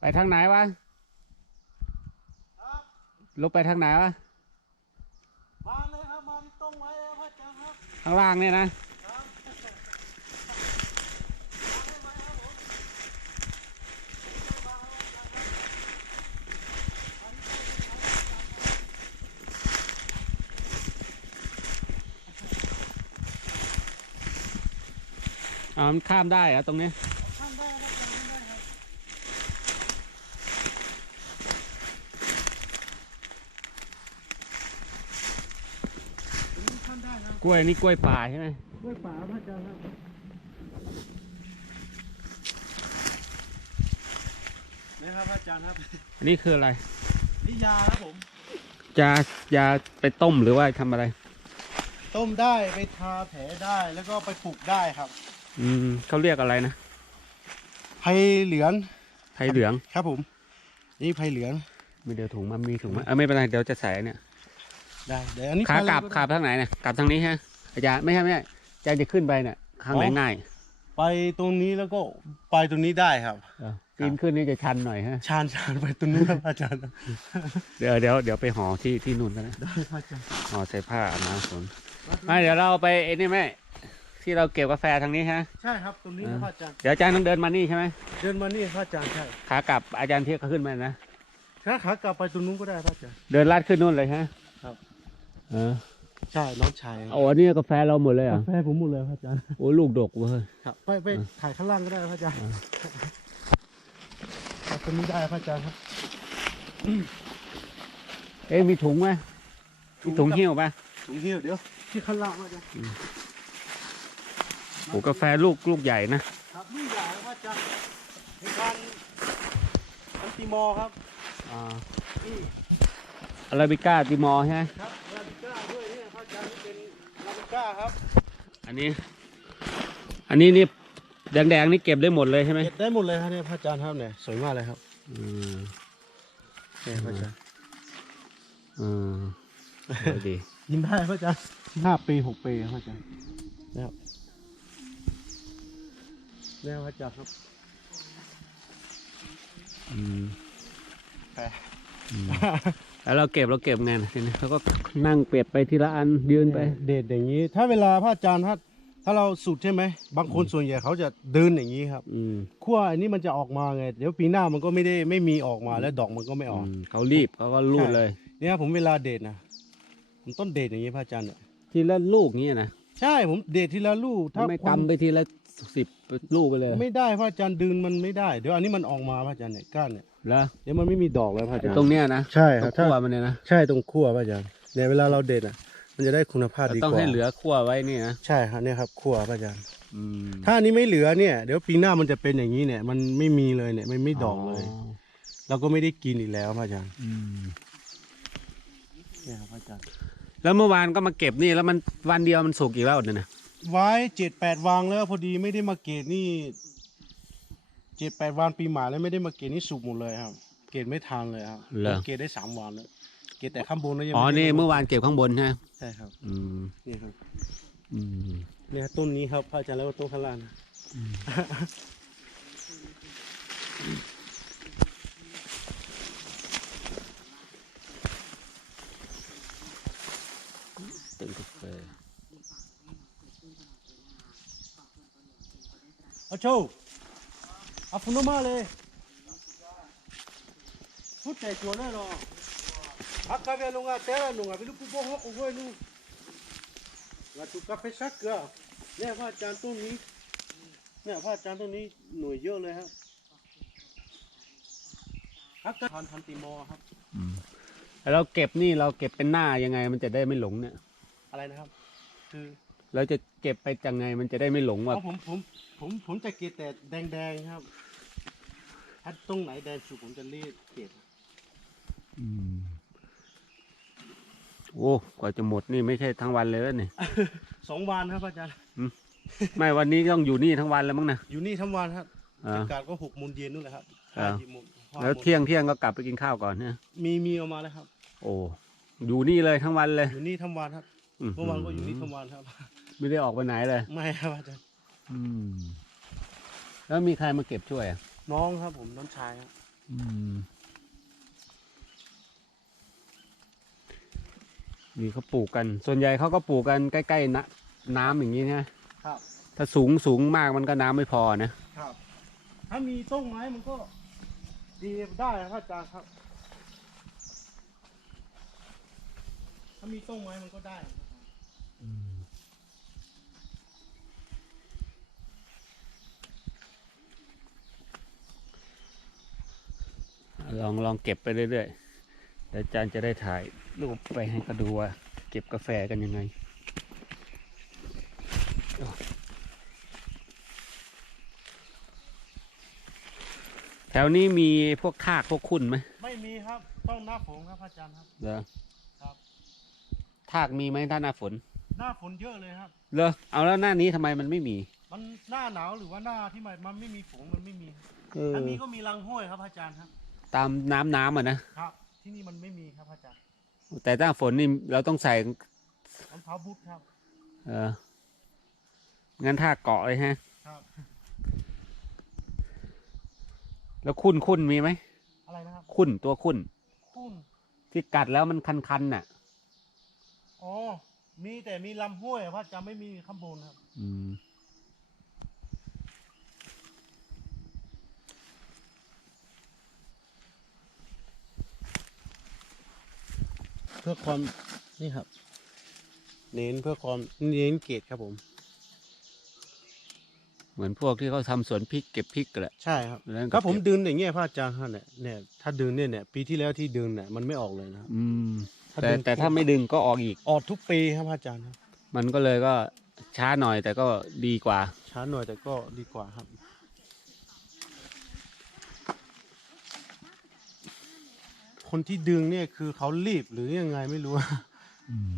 ไปทางไหนวะครับลงไปทางไหนวะ มาเลยครับมาต้งไว้ครับพระอาจารย์ครับข้างล่างเนี่ยนะอาจารย์ครับอ่ามันข้ามได้เหรอะตรงนี้ ข้ามได้ครับอาจารย์ข้ามได้ครับตรงนี้ข้ามได้ครับ ก ล้วยนี่กล้วยป่าใช่ไหมด้วยป่าพระอาจารย์ครับนี่ครับพระอาจารย์ครับอันนี้คืออะไรนี่ยาครับผมจะจะไปต้มหรือว่าทำอะไร ต้มได้ไปทาแผลได้แล้วก็ไปปลูกได้ครับอืมเขาเรียกอะไรนะไผ่เหลืองไผ่เหลือง ครับผม นี่ไผ่เหลืองมีเดี๋ยวถุงมันมีถุงมั้ยเออไม่เป็นไรเดี๋ยวจะใส่เนี่ย ได้เดี๋ยวอันนี้ขากลับไปเยขาไปทางไหนเนี่ยกลับทางนี้ฮะอาจารย์ไม่ใช่ไม่ใช่อาจารย์จะขึ้นไปเนี่ยข้างไหนง่ายไปตรงนี้แล้วก็ไปตรงนี้ได้ครับเออปีนขึ้นนี่จะชันหน่อยฮะชานชานไปตรงนู้นครับอาจารย์เดี๋ยวเดี๋ยวเดี๋ยวไปห่อที่ที่นู่นกันนะได้ครับอาจารย์ห่อใส่ผ้าอาบน้ำฝนไม่เดี๋ยวเราไปไอ้นี่ไหมที่เราเก็บกาแฟทางนี้ฮะ ใช่ครับตรงนี้นะพระอาจารย์เดี๋ยวอาจารย์ต้องเดินมานี่ใช่ไหมเดินมานี่พระอาจารย์ใช่ขากลับอาจารย์เที่ยก็ขึ้นมานะถ้าขากลับไปตรงนู้นก็ได้พระอาจารย์เดินลาดขึ้นนู่นเลยฮะครับเออใช่น้องชายเอาอันนี้กาแฟเราหมดเลยเหรอะกาแฟผมหมดเลยพระอาจารย์โอ้ลูกดกเว้ย ครับไปไปถ่ายข้างล่างก็ได้พระอาจารย์เอาตรงนี้ได้พระอาจารย์ครับเอ๊ะมีถุงไหมมีถุงหิ้วป่ะถุงเหี่ยวเดี๋ยวที่ข้างล่างพระอาจารย์โอ้กาแฟลูกลูกใหญ่นะครับนี่ใหญ่พระอาจารย์เป็นการอันติมอร์ครับอ่านี่อาราบิก้าติมอร์ใช่ไหมครับ อันนี้ อันนี้นี่แดงๆนี่เก็บได้หมดเลยใช่ไหมเก็บได้หมดเลยครับเนี่ยพระอาจารย์ครับเนี่ยสวยมากเลยครับอืมเนี่ยพระอาจารย์อืมสวยดี ยินได้พระอาจารย์ห้าปีหกปีครับพระอาจารย์นะครับเนี่ยพระอาจารย์ครับอืมแปลอืม แล้วเราเก็บเราเก็บไงนะทีนี้เราก็นั่งเปียบไปทีละอันยืนไป เด็ดอย่างนี้ ถ้าเวลาพระอาจารย์ถ้าถ้าเราสูตรใช่ไหมบางคนส่วนใหญ่เขาจะเดินอย่างนี้ครับอืมขั้วอันนี้มันจะออกมาไง เดี๋ยวปีหน้ามันก็ไม่ได้ไม่มีออกมาแล้วดอกมันก็ไม่ออก อืมเขารีบเขาก็รูดเลย เนี่ยผมเวลาเด็ดนะผมต้นเด็ดอย่างนี้พระอาจารย์เนี่ยทีละลูกนี้นะใช่ผมเด็ดทีละลูกถ้าไม่ความกำไปทีละสิบลูกไปเลย ไม่ได้พระอาจารย์ดึงมันไม่ได้เดี๋ยวอันนี้มันออกมาพระอาจารย์เนี่ยก้านเนี่ย แล้วเดี๋ยวมันไม่มีดอกแล้วพระอาจารย์ตรงเนี้ยนะใช่คตรรับงถ้าขั้วมันเนี่ยนะใช่ตรงขั้วพระอาจารย์เนี่ยเวลาเราเด็ดอะ มันจะได้คุณภาพดีกว่าต้องให้เหลือขั้วไว้นี่นะใช่ครับเนี่ยครับขั้วพระอาจารย์ อืมถ้าอันนี้ไม่เหลือเนี่ยเดี๋ยวปีหน้ามันจะเป็นอย่างนี้เนี่ย มันไม่มีเลยเนี่ยมันไม่ดอกเลยเราก็ไม่ได้กินอีกแล้วพระอาจารย์อืมเนี่ยครับพระอาจารย์แล้วเมื่อวานก็มาเก็บนี่แล้วมันวันเดียวมันสุกอีกแล้วเนี่ยนะไว้เจ็ดแปดวางแล้วพอดีไม่ได้มาเกตนี่ เจ็ดแปดวันปีหมาแล้วไม่ได้มาเกตนี่สุกหมดเลยครับ เกตไม่ทันเลยครับเหรอ เกตได้สามวันแล้วเกตแต่ข้างบนแล้วยังอ๋อ ไได้นี่เมื่อวานเก็บข้างบนใช่ไหมใช่ครับอืมนี่ครับอืมเนี่ยต้นนี้ครับพระอาจารย์แล้วก็ต้นข้างล่างนะเป็นกาแฟเอาโชว์เอาฟุนมาเลยพูดใจจวนแน่นอนฮักกาเวลงอาเตระลงอาไปลูกปุ๊บฮอกโอ้ยลูกงาตุกาเฟชักเกอเนี่ยพระอาจารย์ต้นนี้เนี่ยพระอาจารย์ต้นนี้หน่วยเยอะเลยครับฮักกาทันทันติมอร์ครับแล้วเราเก็บนี่เราเก็บเป็นหน้ายังไงมันจะได้ไม่หลงเนี่ย อะไรนะครับ คือเราจะเก็บไปยังไงมันจะได้ไม่หลงว่าเอาผมผมผมผมจะเกตแต่แดงๆครับ ถ้าตรงไหนแดงสุดผมจะรีดเกตอืมโอ้กว่าจะหมดนี่ไม่ใช่ทั้งวันเลยแล้วนี่ สองวันครับอาจารย์ ไม่วันนี้ต้องอยู่นี่ทั้งวันแล้วมั้งนะอยู่นี่ทั้งวันครับอ่า อากาศก็หกโมงเย็นนู่นแหละครับอ่า ห้าโมงห้าโมงแล้วเที่ยงเที่ยงก็กลับไปกินข้าวก่อนเนี่ยมีมีออกมาแล้วครับ โอ้อยู่นี่เลยทั้งวันเลยอยู่นี่ทั้งวันครับหืเมื่อวานก็อยู่นี่ทั้งวันครับ ไม่ได้ออกไปไหนเลย ไม่ครับอาจารย์ อืม แล้วมีใครมาเก็บช่วยอะ น้องครับผมน้องชายครับอืมนี่เขาปลูกกัน ส่วนใหญ่เขาก็ปลูกกันใกล้ๆนะน้ำอย่างนี้นะครับ ถ้าสูงสูงมากมันก็น้ำไม่พอนะครับ ถ้ามีต้นไม้มันก็ดีได้ครับอาจารย์ครับ ถ้ามีต้นไม้มันก็ได้ล องลองเก็บไปเรื่อยๆเดี๋ยวอาจารย์จะได้ถ่ายรูปไปให้เขาดูว่า เก็บกาแฟกันยังไงแถวนี้มีพวกทากพวกคุณไหมไม่มีครับ ต้องหน้าฝนครับอาจารย์ครับเหรอครับทากมีไหมถ้าหน้าฝน หน้าฝนเยอะเลยครับเหรอเอาแล้วหน้านี้ทำไมมันไม่มี มันหน้าหนาวหรือว่าหน้าที่มันมันไม่มีฝนมันไม่มีเออ ถ้ามีก็มีรังห้วยครับอาจารย์ครับ ตามน้ำน้ำอะนะ ครับ ที่นี่มันไม่มีครับอาจารย์แต่หน้าฝนนี่เราต้องใส่ รองเท้าบูทครับ เออ งั้นทากเกาะเลยฮะ ครับ แล้วคุณคุณมีไหม อะไรนะครับคุณตัวคุณคุ้นที่กัดแล้วมันคันๆน่ะ อ๋อมีแต่มีลำห้วยครับอาจารย์ไม่มีข้างบนครับ อืม พื่อความนี่ครับ เน้นเพื่อความเน้นเกรดครับผม เหมือนพวกที่เขาทำสวนพริกเก็บพริกกันแหละใช่ครับ แล้วก็ครับผมเก็บดึงอย่างเงี้ยพระอาจารย์ครับเนี่ยเนี่ยถ้าดึงเนี่ยเนี่ยปีที่แล้วที่ดึงเนี่ยมันไม่ออกเลยนะครับอืมถ้าแต่ดึงแต่ถ้าไม่ดึงก็ออกอีก ออกทุกปีครับพระอาจารย์ครับมันก็เลยก็ช้าหน่อยแต่ก็ดีกว่า ช้าหน่อยแต่ก็ดีกว่าครับ คนที่ดึงเนี่ยคือเขารีบหรือยังไงไม่รู้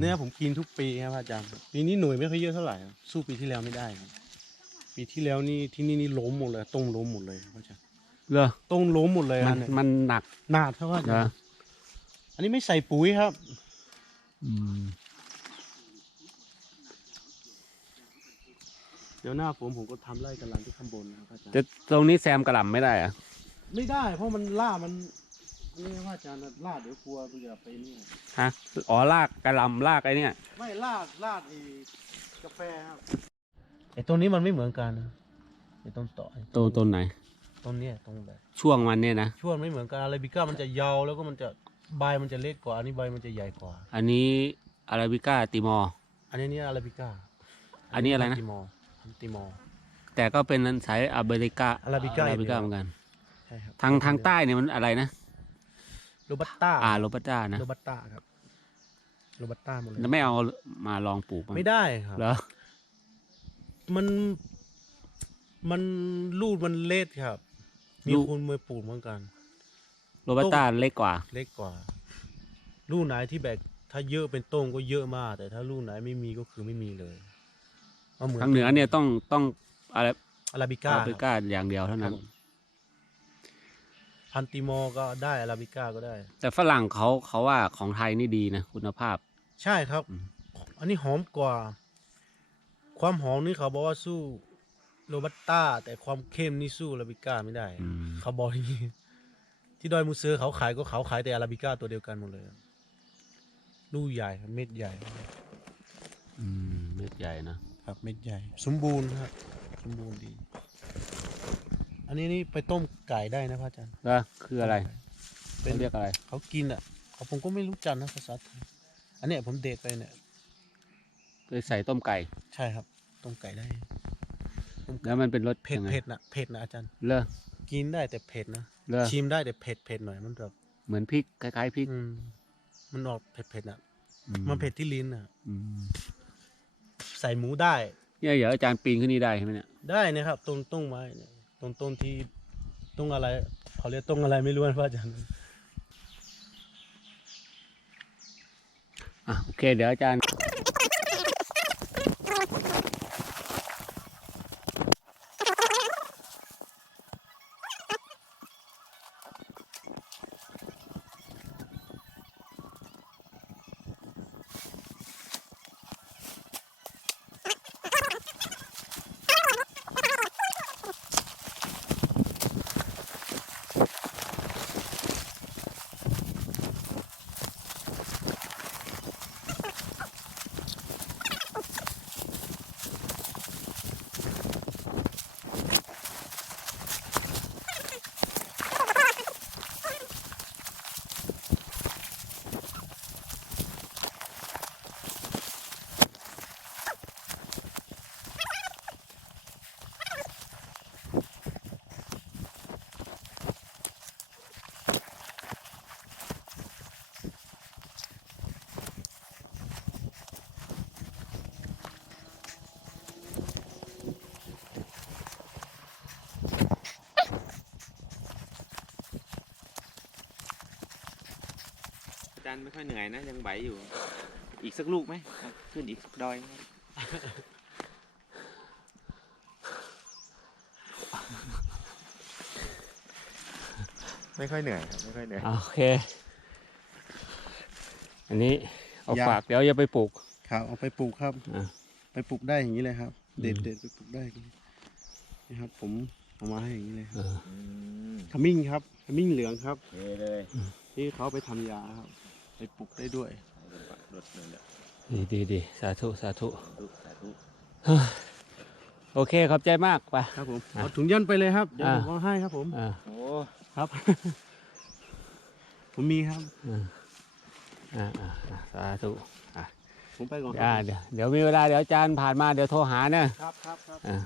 เนี่ยผมกินทุกปีครับอาจารย์ปีนี้หน่วยไม่ค่อยเยอะเท่าไหร่ครับสู้ปีที่แล้วไม่ได้ครับปีที่แล้วนี่ที่นี่นี่ล้มหมดเลยต้งล้มหมดเลยครับอาจารย์เหรอต้งล้มหมดเลยมันครับเนี่ยมันหนักหนาดครับอาจารนะย์อันนี้ไม่ใส่ปุ๋ยครับ อืมเดี๋ยวหน้าผมผมก็ทำไร่กันลันที่ข้างบนนะครับอาจารย์จะตรงนี้แซมกระหล่ำไม่ได้อะไม่ได้ เพราะมันล่ามันอั นนี้ครับอาจารย์ล่าเดี๋ยวกลัวมันจะไปนี่ฮะอ๋อลากกระหล่ำลากไอ้เนี่ย ไม่ลาดลาดไอ้กาแฟครับไอ้ต้นนี้มันไม่เหมือนกันนะไอ้ต้นต่อไอ้ต้นต้นไหน ต้นเนี้ยต้นแบบช่วงมันเนี่ยนะช่วงไม่เหมือนกันอาราบิก้ามันจะยาวแล้วก็มันจะใบมันจะเล็กกว่าอันนี้ใบมันจะใหญ่กว่า อันนี้อาราบิก้าติมอร์อันนี้เนี่ยอาราบิก้าอันนี้อะไรนะติมอร์ติมอร์แต่ก็เป็นสายอาราบิก้าอาราบิก้าอาราบิก้าเหมือนกัน ใช่ครับ ทางทางใต้เนี่ยมันอะไรนะ โรบัสต้าอ่าโรบัสต้านะโรบัสต้าครับโรบัสต้าหมดเลยแล้วไม่เอามาลองปลูกมั้งไม่ได้ครับเหรอมันมันลูกมันเล็กครับ มีลูกคนมาปลูกเหมือนกัน โรบัสต้าเล็กกว่า เล็กกว่า ลูกไหนที่แบบถ้าเยอะเป็นต้นก็เยอะมาก แต่ถ้าลูกไหนไม่มีก็คือไม่มีเลยก็เหมือนทางเหนือเนี่ยต้องต้องอะไรอาราบิอาก้าราบิก้าอย่างเดียวเท่าครันั้บนผม พันติโมก็ได้อาราบิก้าก็ได้ แต่ฝรั่งเขาเขาว่าของไทยนี่ดีนะคุณภาพ ใช่ครับอืมอันนี้หอมกว่า ความหอมนี่เขาบอกว่าสู้โรบัสต้า แต่ความเข้มนี่สู้อาราบิก้าไม่ได้ อืม เขาบอกอย่างนี้ที่ดอยมูเซอร์เขาขายก็เขาขายแต่อาราบิก้าตัวเดียวกันหมดเลยลูกใหญ่ครับเม็ดใหญ่ อืมเม็ดใหญ่นะ ครับเม็ดใหญ่ สมบูรณ์ครับสมบูรณ์ดี อันนี้นี่ไปต้มไก่ได้นะพระอาจารย์แล้วคืออะไรเป็เขานเรียกอะไร เขากินอะเขาผมก็ไม่รู้จักนะภาษาไทยอันเนี้ยผมเดทไปเนี่ยไปใส่ต้มไก่ ใช่ครับ ต้มไก่ได้แล้วมันเป็นรสเผ็ดยังไงเผ็ดนะเผ็ดนะอาจารย์ เลอะกินได้แต่เผ็ดนะเลอะชิมได้แต่เผ็ดเผ็ดหน่อยมันแบบเหมือนพริกคล้ายๆพริกอืมมันออกเผ็ดเผ็ดอะอืมันเผ็ดที่ลิ้นอะ อืมใส่หมูได้ เนี่ยเดี๋ยวอาจารย์ปีนขึ้นนี่ได้ใช่ไหมเนี่ยได้นะครับต้นต้นไม้เนี่ย ต้นต้นที่ต้นอะไรเขาเรียกต้นอะไรไม่รู้นะพระอาจารย์อะโอเค เดี๋ยวอาจารย์ ดันไม่ค่อยเหนื่อยนะ ยังไหวอยู่ อีกสักลูกไหม ขึ้นอีกสักดอยไหม ไม่ค่อยเหนื่อยครับไม่ค่อยเหนื่อย โอเค อันนี้เอาฝากเดี๋ยวอย่าไปปลูก ครับเอาไปปลูกครับ อ่าไปปลูกได้อย่างนี้เลยครับ เด็ดอืมเด็ดไปปลูกได้อย่างนี้นะครับ ผมเอามาให้อย่างนี้เลยครับเอออืมขมิ้นครับขมิ้นเหลืองครับ เทเลยที่เขาไปทำยาครับ ไปปลูกได้ด้วย รถเลยแหละดีดีดีสาธุสาธุสาธุสาธุโอเคขอบใจมากไป ครับผมอะเอาถุงยันไปเลยครับเดี๋ยวอ่า ผมเอาให้ครับผม อ่า โอ้ ครับ ผมมีครับอ่าอ่าอ่าอ่าสาธุอะผมไปก่อนคอ่ารับเดี๋ยวเดี๋ยวมีเวลาเดี๋ยวอาจารย์ผ่านมาเดี๋ยวโทรหาเนอะครับครับครับ อ่า